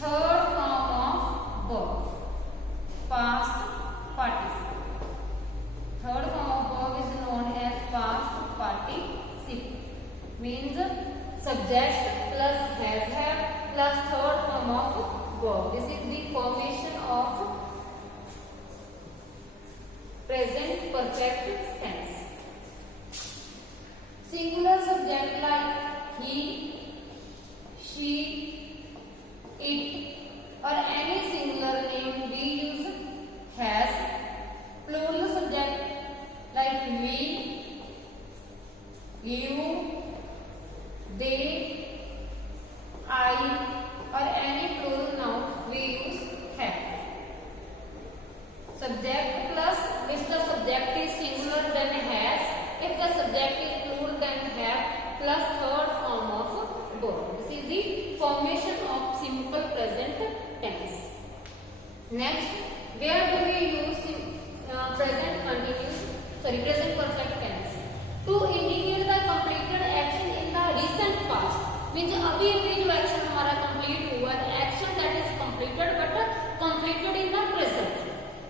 third form of verb, past participle. Third form of verb is known as past participle. Means subject plus has have plus third form of verb. This is the formation of present perfect tense. Singular subject like he, she, it or any singular name we use has. Plural subject like we, you, they, I or any plural noun we use have. Subject plus if the subject is singular then has, if the subject is plural then have plus third form of verb. This is the formation of simple present tense. Next, where do we use present perfect tense? To indicate the completed action in the recent past. Means अभी जो action हमारा complete हुआ, the action that is completed but completed in the present.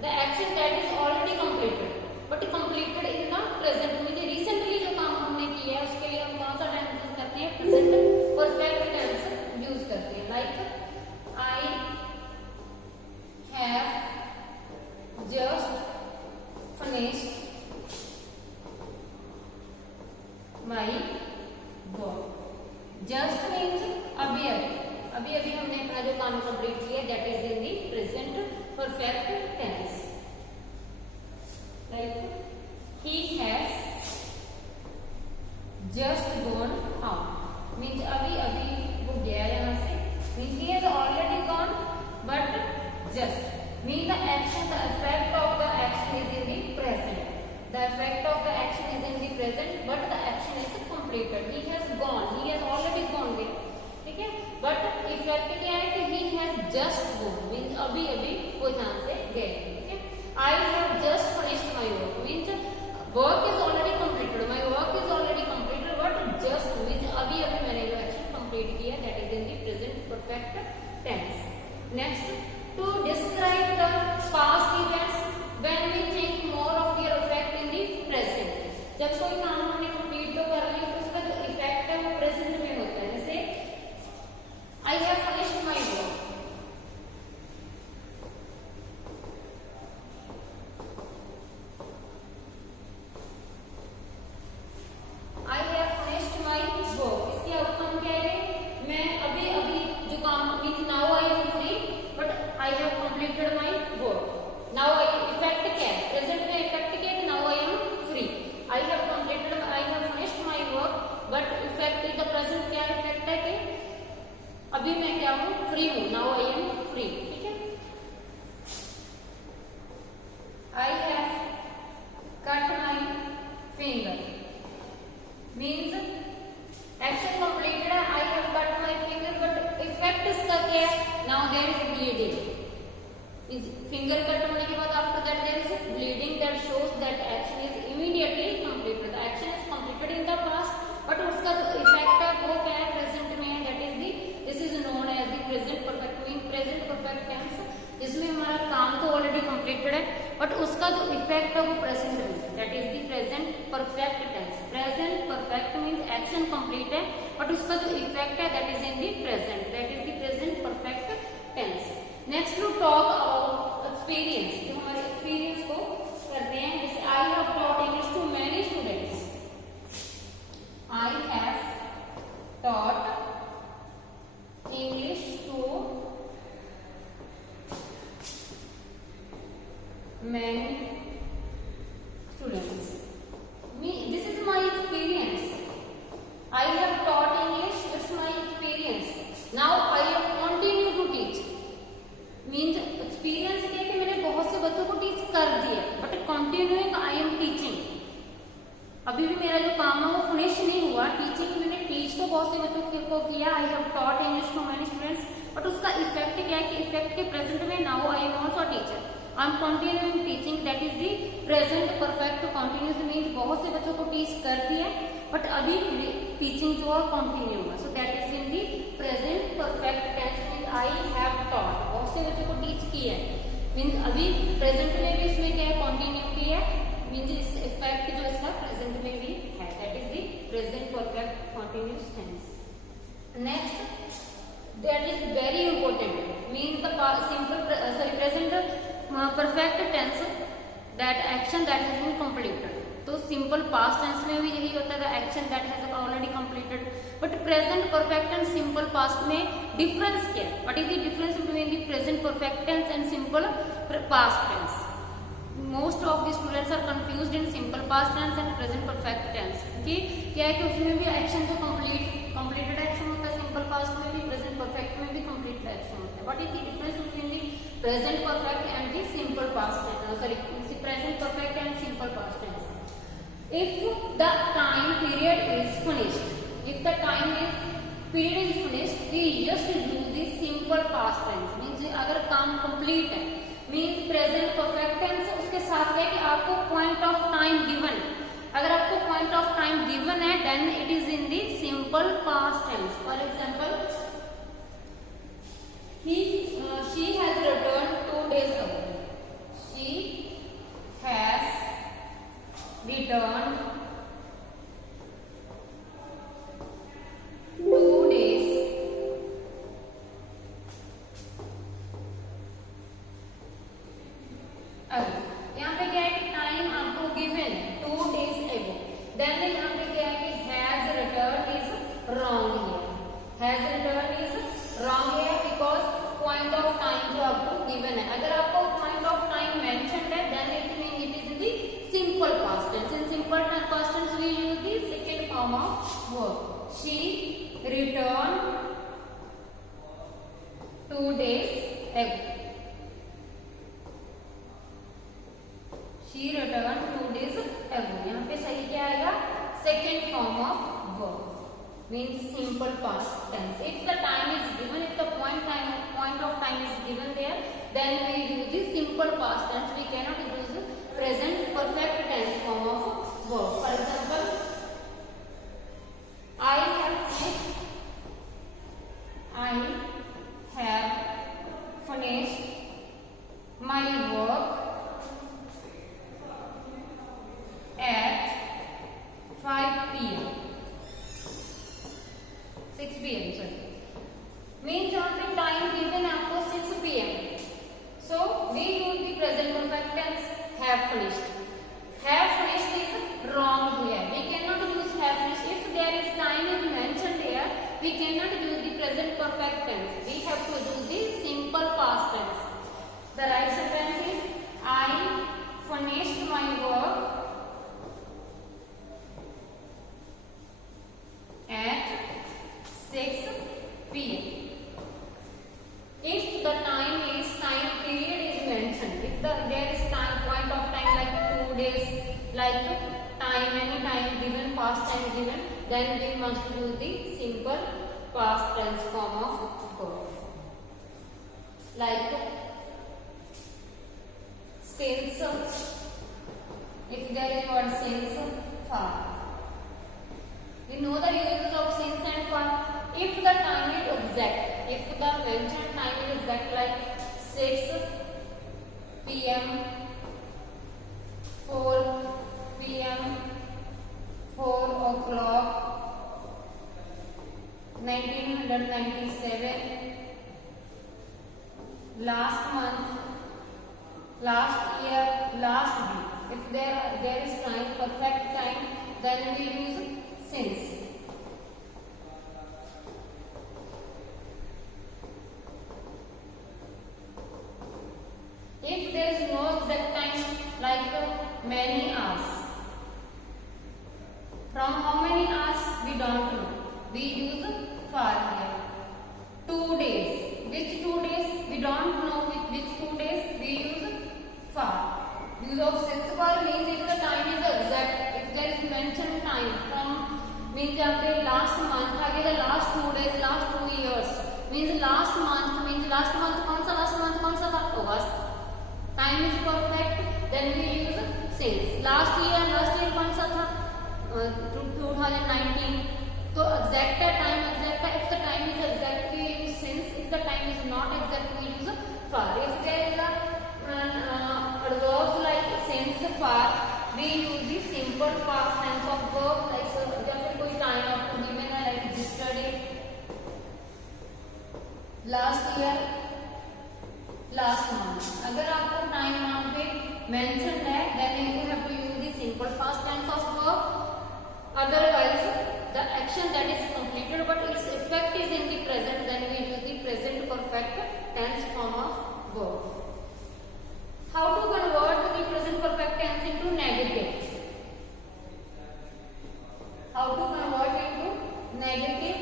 The action that is already completed but completed in the present. मुझे recently जो काम हमने किया है उसके लिए हम कौन सा tense यूज करते हैं? Present perfect tense यूज करते हैं. Like I have just finished my work. Just means अभी हमने अपना जो काम कंप्लीट किया, that is in the present perfect tense. Like he has just gone out. Means अभी वो गया यहाँ से. Means he has already gone, but just means the action, the effect of the action is in the present. The effect of the action is in the present, but the action is completed. He has gone. He has already gone there. ठीक है? But effect क्या है कि he has just gone. Means अभी वो यहाँ से गए. ठीक है? I have just finished my work. Means work is already completed. My work is already completed. But just means अभी मैंने जो action complete किया, that is in the present perfect tense. Next, to describe the past events when we think more of their effect in the present. जब कोई काम हमने complete तो कर लिया तो उसका जो effect है वो present में होता है. जैसे I have finished my work. I have finished my work. इसकी outcome क्या है? मैं अभी जो काम means now I am free, but I have completed my work. Now I effect क्या है? Present में effect क्या है? Now I am free. I have finished my work, but effect in the present क्या effect है कि अभी मैं क्या हूँ? Free हूँ. Now I am free. ठीक है? I have cut my finger. Means action completed. I have cut my finger, but effect इसका क्या है? Now there is bleeding. Finger cut होने के बाद after that there is bleeding that shows that action is immediately completed. The action is completed in the past, but उसका जो effect है वो क्या है? Present में है. This is known as the present perfect. Means present perfect tense. इसमें हमारा काम तो already completed है, but उसका जो effect है वो present में. That is the present perfect tense. Present perfect means action complete है, but उसका जो effect है that is in the present. That is the present perfect tense. Next to talk about experience. जो हमारे experience को करते हैं. जैसे I have taught English to many students. I have taught English to many students. This is my experience. I have taught English. It's my experience. Now I have continued to teach. Means experience क्या है कि मैंने बहुत से बच्चों को teach कर दिया, but continuing I am teaching. अभी भी मेरा जो काम है वो फिनिश नहीं हुआ. टीचिंग मैंने टीच तो बहुत से बच्चों को किया. I have taught English to many students, but उसका इफेक्ट क्या है कि इफेक्ट के प्रेजेंट में now I am also a teacher. I am continuing teaching. That is the present perfect continuous means बहुत से बच्चों को टीच कर दिया, but अभी टीचिंग जो है कंटिन्यू हुआ. So that is in the present perfect tense. I have है, मीन्स अभी प्रेजेंट में भी इसमें क्या है, कॉन्टिन्यूटी है, मीन्स इस इफेक्ट जो इसका प्रेजेंट में भी है, that is the present perfect continuous tense. Next, that is very important, means the present perfect tense, that action that has been completed. तो सिंपल पास्ट टेंस में भी यही होता है, action that has already completed. But present perfect and simple past में difference क्या है? What is the difference between the present perfect tense and simple past tense? Most of the students are confused in simple past tense and present perfect tense. कि क्या है कि उसमें भी action जो कंप्लीटेड एक्शन होता है, सिंपल पास्ट में भी, प्रेजेंट परफेक्ट में भी कंप्लीटेड एक्शन होता है. What is the difference between the present perfect and the simple past tense, sorry, present perfect and simple past tense? If the time period is finished, if the time is period is finished, we just use the simple past tense. Means अगर काम complete है, means present perfect tense उसके साथ है कि आपको point of time given. अगर आपको point of time given है, then it is in the simple past tense. For example, she has returned 2 days ago. She has returned 2 days ago. यहाँ पे क्या है कि टाइम आपको गिवन है 2 days ago. देन यहाँ पे क्या है कि has returned is wrong here. Has returned is wrong here because point of time जो आपको गिवन है. अगर आपको point of time mentioned है, then it means it is the simple past tense. In simple past tense we use the second form of verb. She returned 2 days ago. She returned 2 days ago. यहाँ पे सही क्या आएगा? Second form of verb. Means simple past tense. If the time is given, if the point of time is given there, then we use the simple past tense. We cannot use the present perfect tense form of verb. For example, I have finished my work at 5 p.m. 6 p.m. sorry. Means यहाँ पे time given है आपको 6 p.m. So we use the present perfect tense. Have finished. Have finished is wrong here. We cannot use have finished. If there is time is mentioned here, we cannot use the present perfect tense. We have to use the simple past tense. The right sentence is I finished my work at 6 p.m. If the time period is mentioned, if there is point of time like 2 days, like time, any time given, past time given, then we must use the simple past tense form of verb. Like since, if there is word since, far. We know the uses of since and far. If the time is exact, if the mentioned time is exact, like 6 p.m., 4 p.m., 4 o'clock, 1997, last month, last year, last week. If there is time, perfect time, then we use since. If there is no exact time, like many hours, from how many hours we don't know, we use far here. 2 days, which 2 days we don't know, which 2 days we use far. Use of since far means if the time is exact, if there is mentioned time from means last month, आगे the last 2 days, last 2 years, means last month कौन सा था? August. Time is perfect, then we use since. Last year कौन सा था? 2019. तो exact time, if the time is exact we use since, if the time is not exact we use far. If there is far we use the simple past tense of verb, like जब फिर कोई time आपको given है like yesterday, last year, last month. अगर आपको time वहां पे mention है then you have to use the simple past tense of verb. Otherwise the action that is completed but its effect is in the present, then we use the present perfect tense form of verb. How to convert the present perfect tense into negative? How to convert into negative?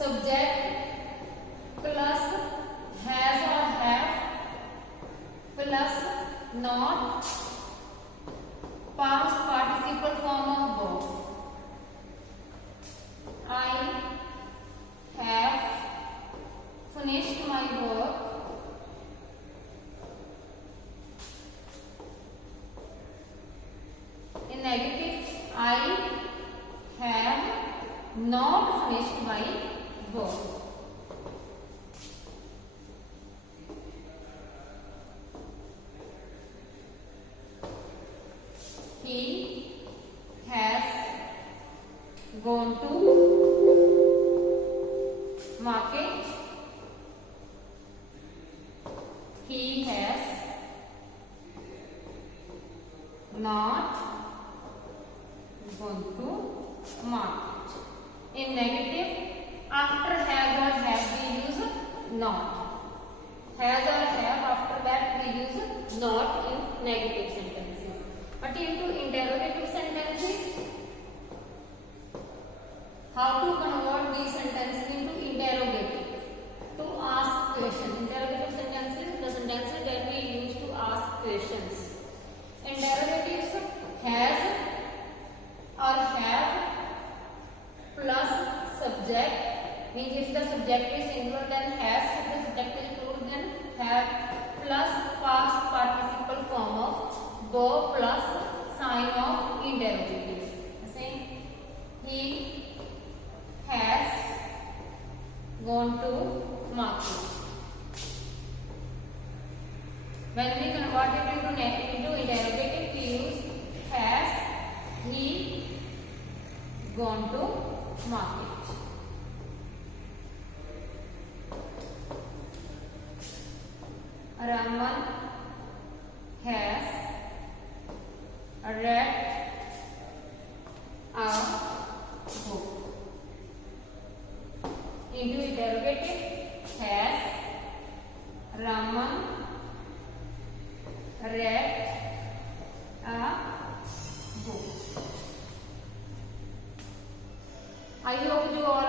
Subject plus has or have plus not past participle form of verb. I have finished my work. In negative, I have not finished my work. He has gone to market. He has not gone to market. In negative, after has or have we use not. Has or have, after that we use not in negative sentences. But into interrogative sentences, how to convert these sentences into interrogative? To ask questions. Interrogative sentences, the sentences that we use to ask questions. Interrogatives, has or have plus subject, means if the subject is singular then has, if the subject is plural then have, plus past participle form of verb plus sign of interrogative. Saying he has gone to market. When we convert it into interrogative, we use has he gone to market. Raman has read a book. Into interrogative, has Raman read a book? I hope you all